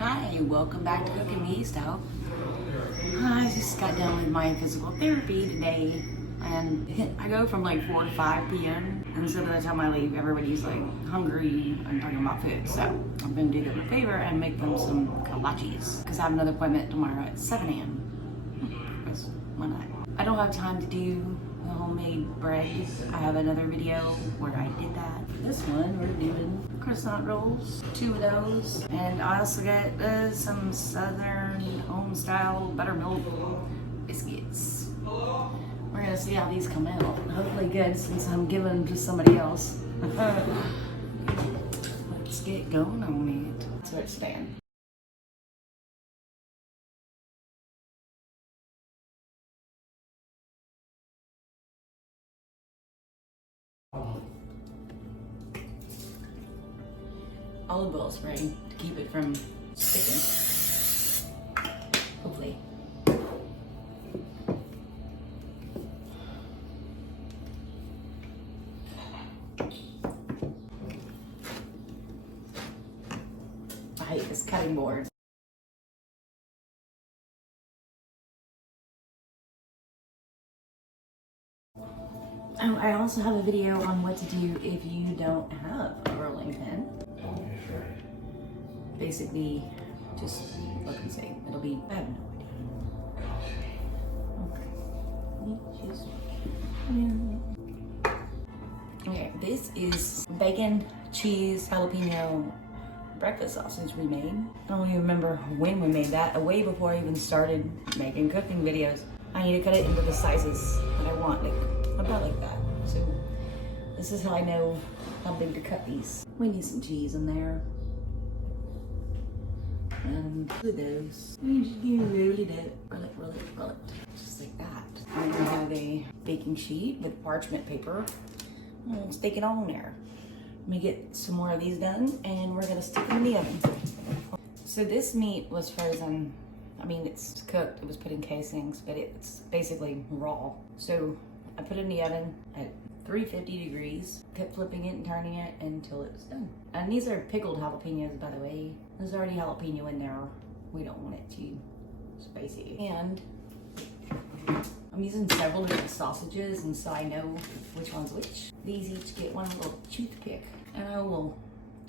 Hi, welcome back to Cooking Me Style. I just got done with my physical therapy today, and I go from like 4 to 5 p.m. And so by the time I leave, everybody's like hungry and talking about food. So I'm gonna do them a favor and make them some kolaches because I have another appointment tomorrow at 7 a.m. Because why not? I don't have time to do the homemade bread. I have another video where I did that. This one we're doing croissant rolls, 2 of those, and I also got some southern home style buttermilk biscuits. We're gonna see how these come out. Hopefully good, since I'm giving them to somebody else. Let's get going on it. That's where it stands. Olive oil spray to keep it from sticking. Hopefully. I hate this cutting board. Oh, I also have a video on what to do if you don't have a rolling pin. Basically, just look and see. It'll be, I have no idea. Okay, this is bacon, cheese, jalapeno breakfast sausage we made. I don't even remember when we made that, way before I even started making cooking videos. I need to cut it into the sizes that I want, like about like that. So this is how I know how big to cut these. We need some cheese in there. And with those, we just do roll it up, roll it, just like that. I'm gonna have a baking sheet with parchment paper. I'll stick it on there. Let me get some more of these done, and we're gonna stick them in the oven. So this meat was frozen. I mean, it's cooked. It was put in casings, but it's basically raw. So I put it in the oven at 350 degrees, kept flipping it and turning it until it was done. And these are pickled jalapenos, by the way. There's already jalapeno in there. We don't want it too spicy. And I'm using several different sausages, and so I know which one's which. These each get one little toothpick, and I will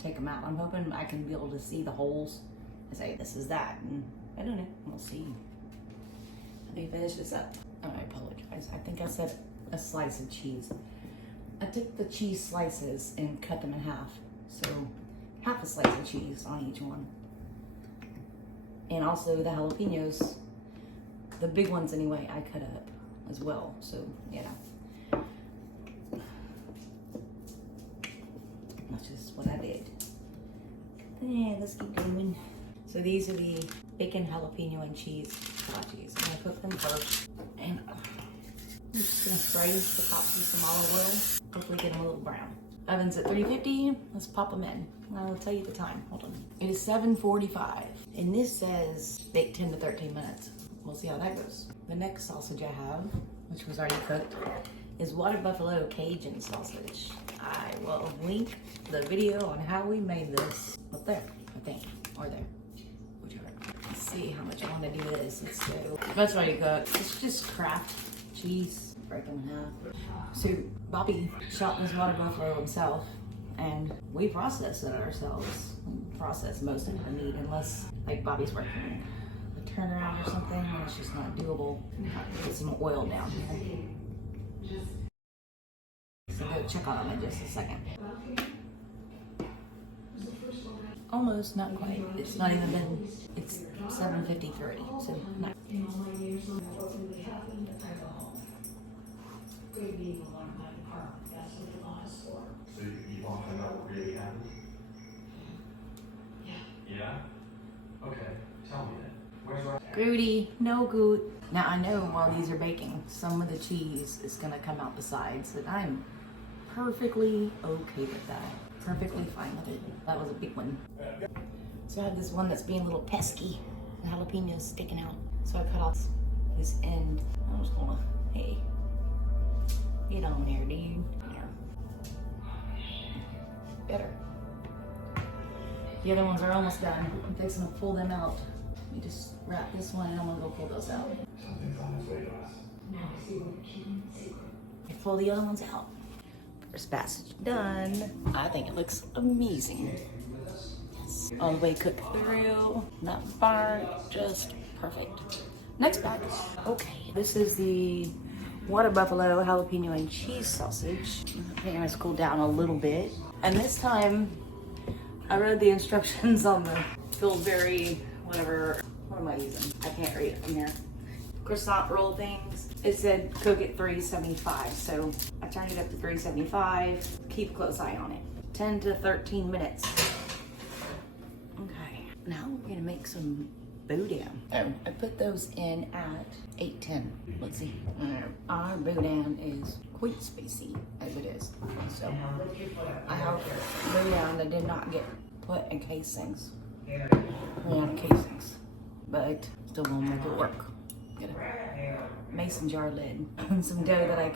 take them out. I'm hoping I can be able to see the holes and say, this is that, and I don't know, we'll see. Let me finish this up. Oh, I apologize. I think I said a slice of cheese. I took the cheese slices and cut them in half. So half a slice of cheese on each one. And also the jalapenos, the big ones anyway, I cut up as well. So, yeah. That's just what I did. Yeah, let's keep going. So these are the bacon, jalapeno, and cheese kolaches. I'm gonna cook them first. And I'm just gonna spray the tops with some olive oil. Hopefully get them a little brown. Oven's at 350. Let's pop them in. I'll tell you the time. Hold on. It is 7:45, and this says bake 10 to 13 minutes. We'll see how that goes. The next sausage I have, which was already cooked, is water buffalo Cajun sausage. I will link the video on how we made this up there, I think, or there, whichever. Let's see how much I want to do this. Let's go. That's already cooked. It's just Kraft cheese. Break them in half. So Bobby shot this water buffalo himself, and we process it ourselves. We process most of the meat, unless like Bobby's working a turnaround or something, and it's just not doable. Put some oil down here. So go check on them in just a second. Almost, not quite. It's not even been, it's 7:53, so not. So you want to know what really happened? Yeah? Okay, tell me then. Where's our... Goody, no good. Now I know while these are baking, some of the cheese is gonna come out the sides, and I'm perfectly okay with that. Perfectly fine with it. That was a big one. So I have this one that's being a little pesky. The jalapenos sticking out. So I cut off this end. I'm just gonna, hey, get on there, dude. There. Better. The other ones are almost done. I'm fixing to pull them out. Let me just wrap this one and I'm gonna go pull those out. Something's on its way to us. Now see what the kitchen secret. Pull the other ones out. First passage done. I think it looks amazing. Yes. All the way cooked through, not burnt, just perfect. Next batch. Okay, this is the water buffalo jalapeno and cheese sausage. I think it's cooled down a little bit. And this time, I read the instructions on the Pillsbury, whatever. What am I using? I can't read it from here. Croissant roll things. It said cook at 375, so I turned it up to 375. Keep a close eye on it. 10 to 13 minutes. Okay, now we're gonna make some boudin. Oh, I put those in at 810. Let's see. Our boudin is quite spicy as it is. So I have boudin that did not get put in casings. Ran out of casings, but still gonna make it work. Get a mason jar lid and some dough that I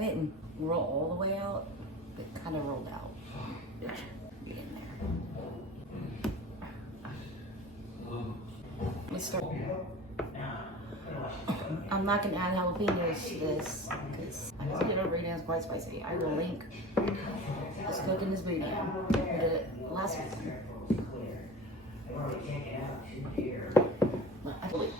didn't roll all the way out, but kind of rolled out. Get in there. Let's start. I'm not gonna add jalapenos to this because I think it already is quite spicy. I will link us cooking this boudin. We did it last week. But I believe.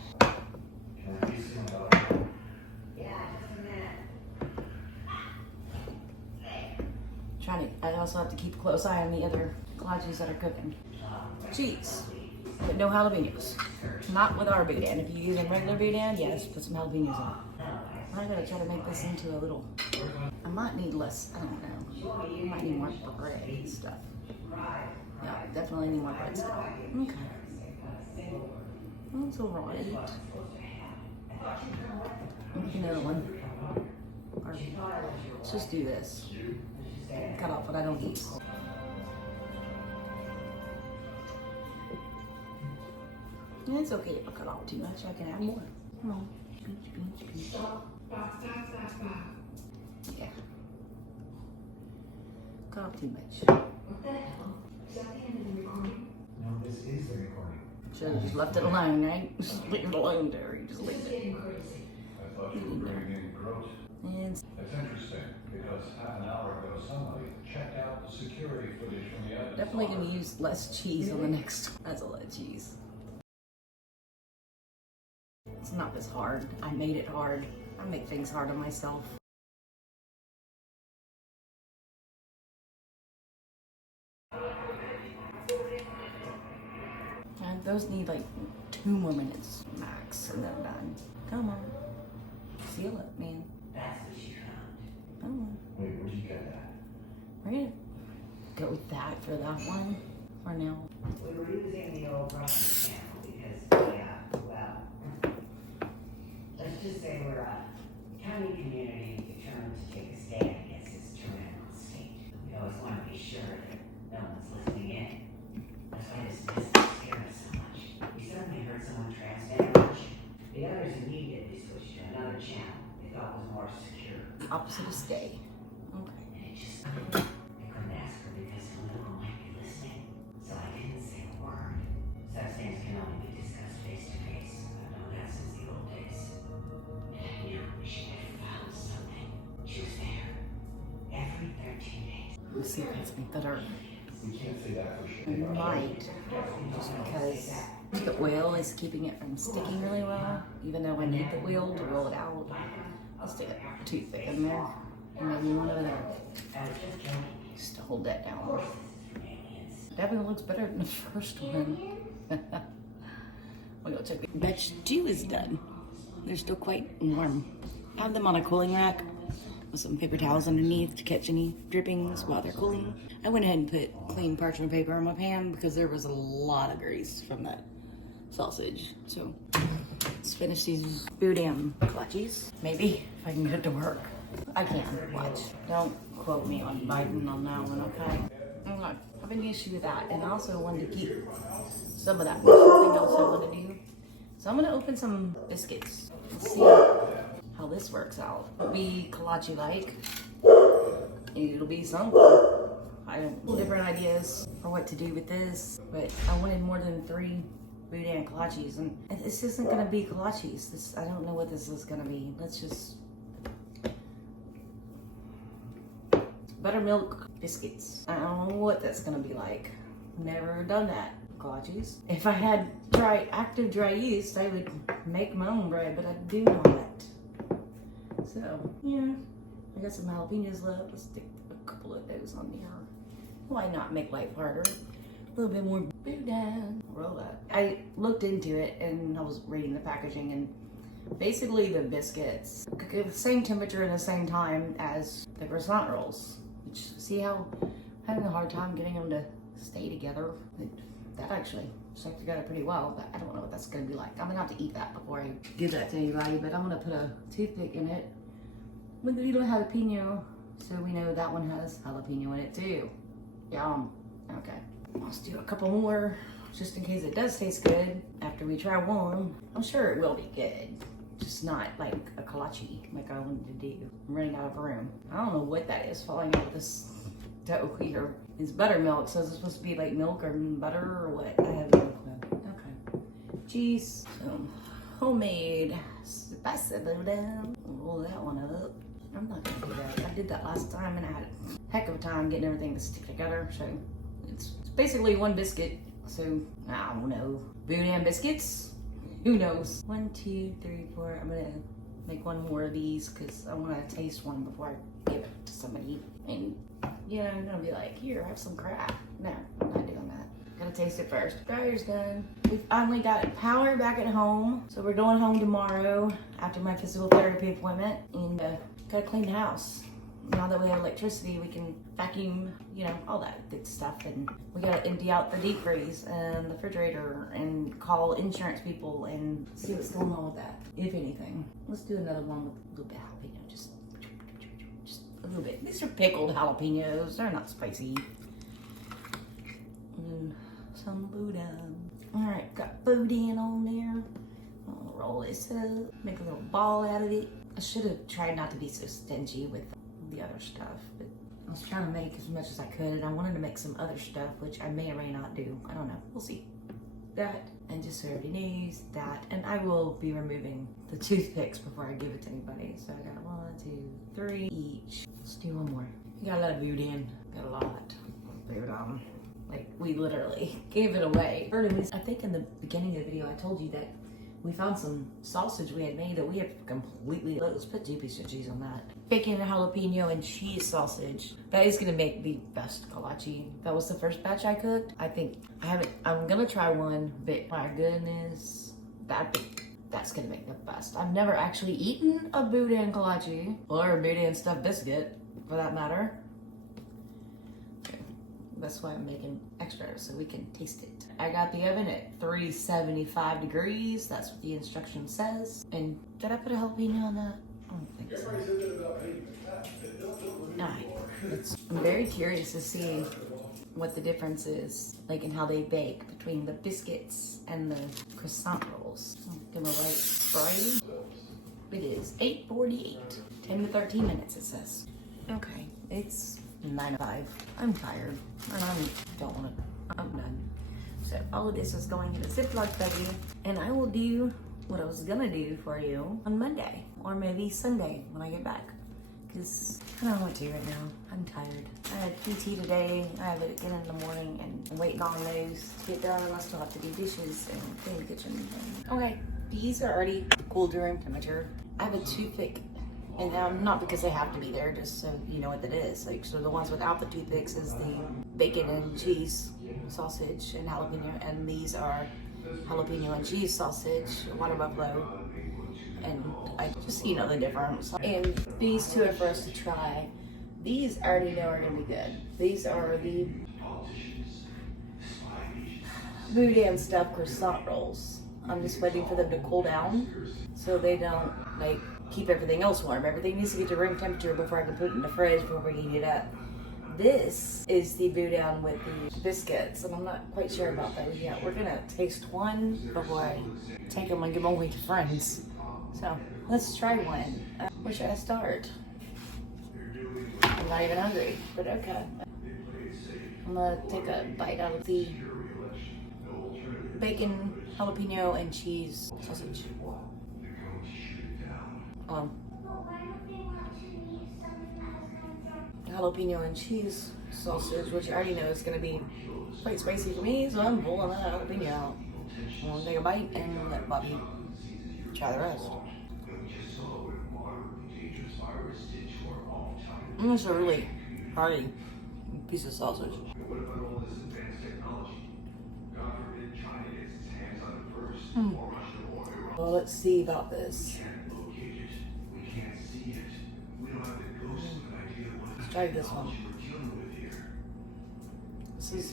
I also have to keep a close eye on the other kolaches that are cooking. Cheese, but no jalapenos. Not with our boudin. If you're using regular boudin, yes, put some jalapenos in it. I'm gonna try to make this into a little. I might need less. I don't know. I might need more bread and stuff. Yeah, definitely need more bread stuff. Okay. That's alright. Another one. Or, let's just do this. Cut off what I don't eat. It's okay if I cut off too much. I can add more. Come on. Yeah. Cut off too much. What the hell? Is that the end of the recording? No, this is the recording. Should have just left it alone, right? Just leave it alone, Terry. Just leave it. Getting crazy. I thought you were bringing in gross. And That's interesting because half an hour ago somebody checked out the security footage from the evidence. definitely gonna use less cheese on the next one. That's a lot of cheese. It's not this hard. I made it hard. I make things hard on myself. And those need like 2 more minutes max and they're done. Come on. Seal it, man. That's what she found. Come on. Wait, where'd you get that? We're gonna go with that for that one for now. We were using the old Russian channel because, well, let's just say we're a tiny community determined to take a stand against this tyrannical state. We always want to be sure that no one's listening in. That's why this message scared us so much. We suddenly heard someone transmitting Russian. The others immediately switched to another channel they thought was more secure. Opposite of stay. Okay. And it just, I couldn't ask her because who knew might be listening. So I didn't say a word. Such things can only be discussed face to face. I've known that since the old days. And I knew she had found something. She was there. Every 13 days. We'll see if it's better. We can't say that for sure. It might, just because the oil is keeping it from sticking really well, even though I need the oil to roll it out. I'll stick a toothpick in there, and maybe one over there, just to hold that down. Definitely looks better than the first one. We'll go check it. Batch 2 is done. They're still quite warm. I have them on a cooling rack with some paper towels underneath to catch any drippings while they're cooling. I went ahead and put clean parchment paper on my pan because there was a lot of grease from that sausage. So let's finish these boudin kolaches. Maybe if I can get it to work. I can. Watch. Don't quote me on Biden on that one, okay? I have an issue with that, and I also wanted to keep some of that. Something else I want to do. So I'm gonna open some biscuits and see how this works out. It'll be kolache like. It'll be something. I don't different ideas for what to do with this, but I wanted more than 3 boudin kolaches, and this isn't gonna be kolaches. This, I don't know what this is gonna be. Let's just buttermilk biscuits. I don't know what that's gonna be like. Never done that. Kolaches. If I had active dry yeast, I would make my own bread, but I do not. So yeah, I got some jalapenos left. Let's stick a couple of those on there. Why not make life harder? A little bit more boudin. Roll that. I looked into it and I was reading the packaging, and basically the biscuits cook at the same temperature and the same time as the croissant rolls. Which, see how I'm having a hard time getting them to stay together. That actually stuck together pretty well, but I don't know what that's gonna be like. I'm gonna have to eat that before I give that to anybody, but I'm gonna put a toothpick in it with a little jalapeno, so we know that one has jalapeno in it too. Yum. Okay. Let's do a couple more, just in case it does taste good after we try one. I'm sure it will be good, just not like a kolache like I wanted to do. I'm running out of room. I don't know what that is falling out of this dough here. It's buttermilk, so is it supposed to be like milk or butter or what? I have no clue. Okay. Cheese, some homemade spicy boudin. Roll that one up. I'm not gonna do that. I did that last time and I had a heck of a time getting everything to stick together. So it's basically one biscuit. So I don't know. Boudin biscuits? Who knows? 1, 2, 3, 4. I'm gonna make one more of these because I want to taste one before I give it to somebody. And yeah, I'm gonna be like, here, have some crap. No, I'm not doing that. Gotta taste it first. Dryer's done. We finally got power back at home. So we're going home tomorrow after my physical therapy appointment, and gotta clean the house. Now that we have electricity, we can vacuum, you know, all that good stuff. And we gotta empty out the deep freeze and the refrigerator and call insurance people and see what's going on with that, if anything. Let's do another one with a little bit of jalapeno, just a little bit. These are pickled jalapenos, they're not spicy. And some boudin. All right, got boudin on there. I'll roll this up, make a little ball out of it. I should have tried not to be so stingy with the other stuff, but I was trying to make as much as I could, and I wanted to make some other stuff, which I may or may not do. I don't know, we'll see. That, and just so everybody knows, that, and I will be removing the toothpicks before I give it to anybody. So I got 1, 2, 3 each. Let's do one more. We got a lot of boudin, got a lot of boudin. Like, we literally gave it away. I think in the beginning of the video, I told you that we found some sausage we had made that we have completely, let's put 2 pieces of cheese on that. Bacon, jalapeno, and cheese sausage. That is gonna make the best kolache. That was the first batch I cooked. I'm gonna try one, but my goodness, that's gonna make the best. I've never actually eaten a boudin kolache, or a boudin stuffed biscuit, for that matter. That's why I'm making extra, so we can taste it. I got the oven at 375 degrees. That's what the instruction says. And did I put a jalapeno on that? I don't think so. Alright. I'm very curious to see what the difference is, like in how they bake between the biscuits and the croissant rolls. Give them a right spray. It is 8:48. 10 to 13 minutes, it says. Okay, it's 9:05. I'm tired, and I'm done. So all of this is going in a Ziploc baggie, and I will do what I was gonna do for you on Monday, or maybe Sunday when I get back, because I don't know what to do right now. I'm tired. I had PT today, I have it again in the morning, and I'm waiting on those to get done, and I still have to do dishes and clean the kitchen. Okay, these are already cooled to room temperature. I have a toothpick. And not because they have to be there, just so you know what that is. Like, so the ones without the toothpicks is the bacon and cheese sausage and jalapeno, and these are jalapeno and cheese sausage, water buffalo, and I just, you know, the difference. And these 2 are for us to try. These I already know are gonna be good. These are the boudin stuffed croissant rolls. I'm just waiting for them to cool down so they don't, like, keep everything else warm. Everything needs to get to room temperature before I can put it in the fridge before we heat it up. This is the boudin with the biscuits, and I'm not quite sure about those yet. We're gonna taste one before I take them and give them away to friends. So let's try one. Where should I start? I'm not even hungry, but okay. I'm gonna take a bite out of the bacon, jalapeno, and cheese sausage. Jalapeno and cheese sausage, which I already know is gonna be quite spicy for me, so I'm pulling that jalapeno out. I'm gonna take a bite and let Bobby try the rest. It's a really hearty piece of sausage. Well, let's see about this. Let's try this one. This is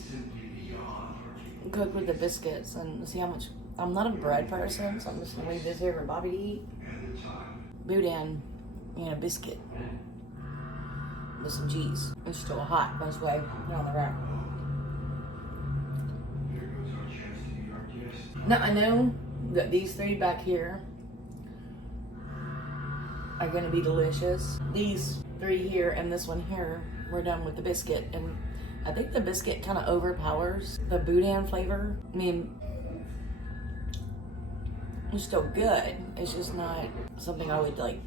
cooked with the biscuits and see how much. I'm not a bread person, so I'm just gonna leave this here for Bobby to eat. Boudin and a biscuit with some cheese. It's still hot, that's why put it on the rack. Now I know that these three back here are gonna be delicious. These three here and this one here, we're done with the biscuit, and I think the biscuit kind of overpowers the boudin flavor. I mean, it's still good. It's just not something I would like.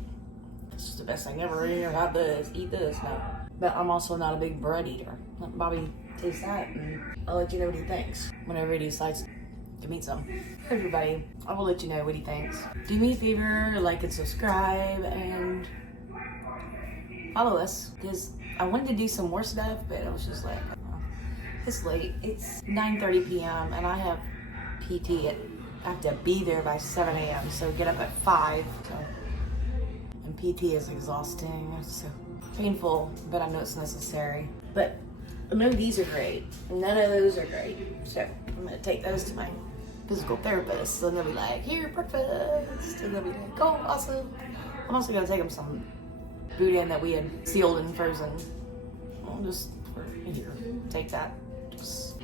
This is the best thing ever. Here, have this, eat this. No, but I'm also not a big bread eater. Let Bobby taste that, and I'll let you know what he thinks whenever he decides to meet some. Everybody, I will let you know what he thinks. Do me a favor, like and subscribe, and follow us, because I wanted to do some more stuff, but I was just like, oh, it's late. It's 9:30 p.m. and I have PT I have to be there by 7 a.m. So get up at 5. So, and PT is exhausting. It's so painful, but I know it's necessary. But none of these are great. None of those are great. So I'm gonna take those to my physical therapist, and they'll be like, "Here, breakfast," and they'll be like, "Oh, awesome." I'm also gonna take them some boudin that we had sealed and frozen. I'll just here, take that.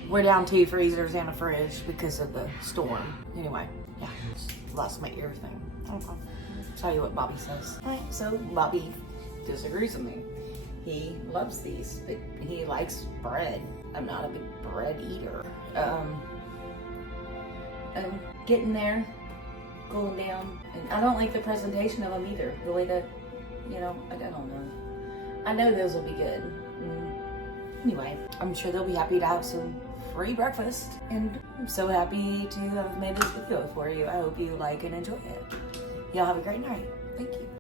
We're down 2 freezers and a fridge because of the storm. Anyway, yeah, just lost my ear thing. Okay. Tell you what Bobby says. Alright, so Bobby disagrees with me. He loves these, but he likes bread. I'm not a big bread eater. I'm getting there, cooling down, and I don't like the presentation of them either. The way that, you know, I don't know. I know those will be good. Anyway, I'm sure they'll be happy to have some free breakfast, and I'm so happy to have made this video for you. I hope you like and enjoy it. Y'all have a great night. Thank you.